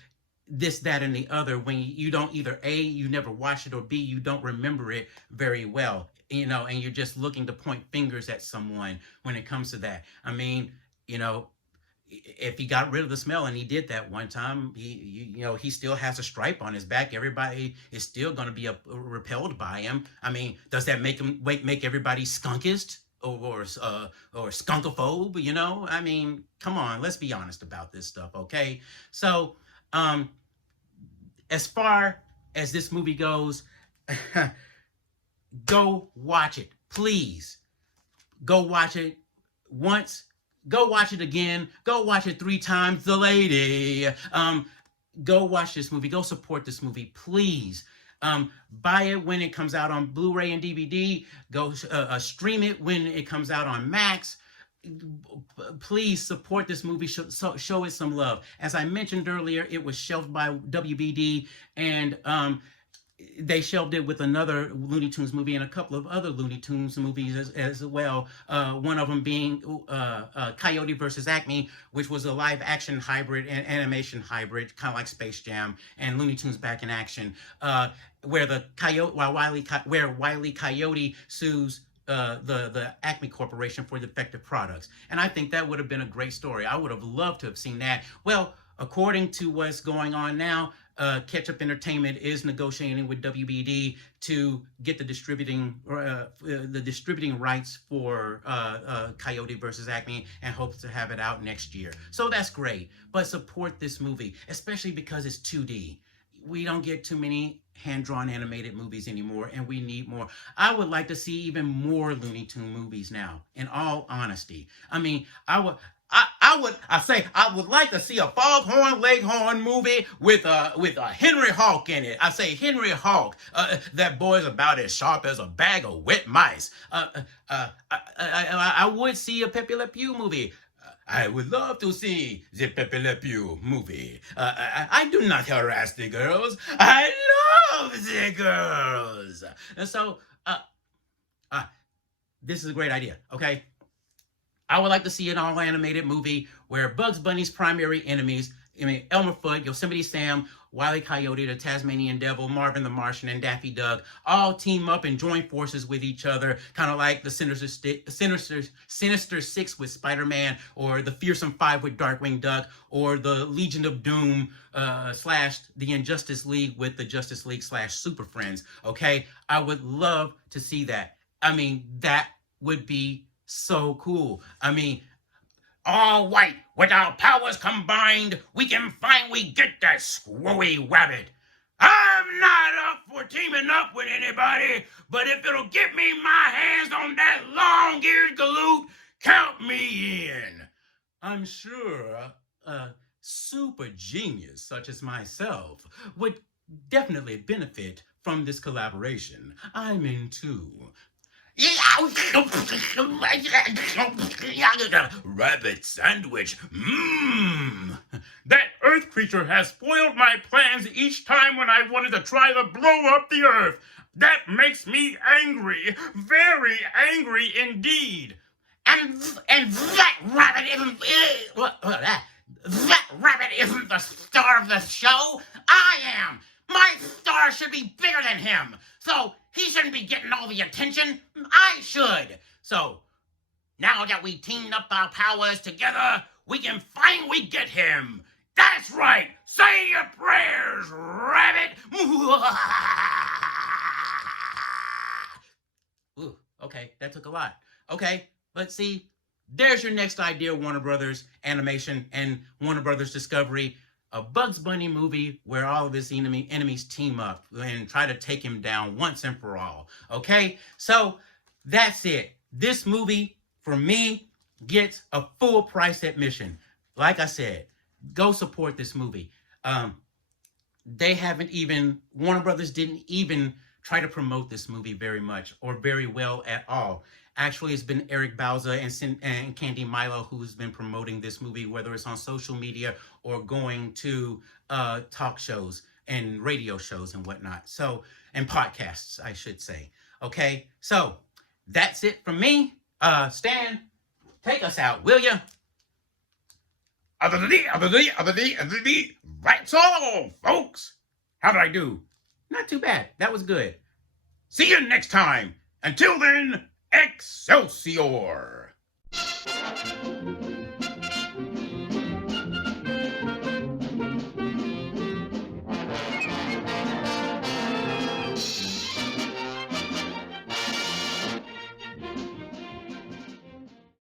this, that, and the other when you don't either A, you never watched it, or B, you don't remember it very well, you know, and you're just looking to point fingers at someone when it comes to that. I mean, you know, if he got rid of the smell, and he did that one time, he still has a stripe on his back. Everybody is still going to be repelled by him. I mean, does that make everybody skunkist or skunkophobe? You know, I mean, come on, let's be honest about this stuff, okay? So, as far as this movie goes, go watch it, please. Go watch it once. Go watch it again. Go watch it 3 times. The lady. Go watch this movie. Go support this movie, please. Buy it when it comes out on Blu-ray and DVD. Go stream it when it comes out on Max. Please support this movie. Show it some love. As I mentioned earlier, it was shelved by WBD, and they shelved it with another Looney Tunes movie and a couple of other Looney Tunes movies as well. One of them being Coyote versus Acme, which was a live action hybrid and animation hybrid, kind of like Space Jam and Looney Tunes Back in Action, where Wile E. Coyote sues the Acme Corporation for defective products. And I think that would have been a great story. I would have loved to have seen that. Well, according to what's going on now, Ketchup Entertainment is negotiating with WBD to get the distributing rights for Coyote versus Acme, and hopes to have it out next year. So that's great. But support this movie, especially because it's 2D. We don't get too many hand-drawn animated movies anymore, and we need more. I would like to see even more Looney Tune movies now, in all honesty. I mean, I would like to see a Foghorn Leghorn movie with a Henry Hawk in it. I say Henry Hawk. That boy's about as sharp as a bag of wet mice. I would see a Pepe Le Pew movie. I would love to see the Pepe Le Pew movie. I do not harass the girls. I love the girls. And so, this is a great idea, okay? I would like to see an all-animated movie where Bugs Bunny's primary enemies, Elmer Fudd, Yosemite Sam, Wile E. Coyote, the Tasmanian Devil, Marvin the Martian, and Daffy Duck all team up and join forces with each other, kind of like the Sinister Six with Spider-Man, or the Fearsome Five with Darkwing Duck, or the Legion of Doom slash the Injustice League with the Justice League slash Super Friends. Okay, I would love to see that. I mean, that would be so cool. I mean, all right, with our powers combined, we can finally get that squirry rabbit. I'm not up for teaming up with anybody, but if it'll get me my hands on that long-eared galoot, count me in. I'm sure a super genius such as myself would definitely benefit from this collaboration. I'm in too. Rabbit sandwich. Mmm. That earth creature has spoiled my plans each time when I wanted to try to blow up the earth. That makes me angry. Very angry indeed. And that rabbit isn't that rabbit isn't the star of the show. I am. My star should be bigger than him. So he shouldn't be getting all the attention. I should. So now that we teamed up our powers together, we can finally get him. That's right. Say your prayers, rabbit. Ooh, okay, that took a lot. Okay, but see, there's your next idea, Warner Brothers Animation and Warner Brothers Discovery. A Bugs Bunny movie where all of his enemies team up and try to take him down once and for all. Okay? So that's it. This movie, for me, gets a full price admission. Like I said, go support this movie. Warner Brothers didn't even try to promote this movie very much or very well at all. Actually, it's been Eric Bauza and Candy Milo who's been promoting this movie, whether it's on social media or going to talk shows and radio shows and whatnot. So, and podcasts, I should say. Okay, so that's it from me. Stan, take us out, will you? That's all, folks. How did I do? Not too bad. That was good. See you next time. Until then, Excelsior!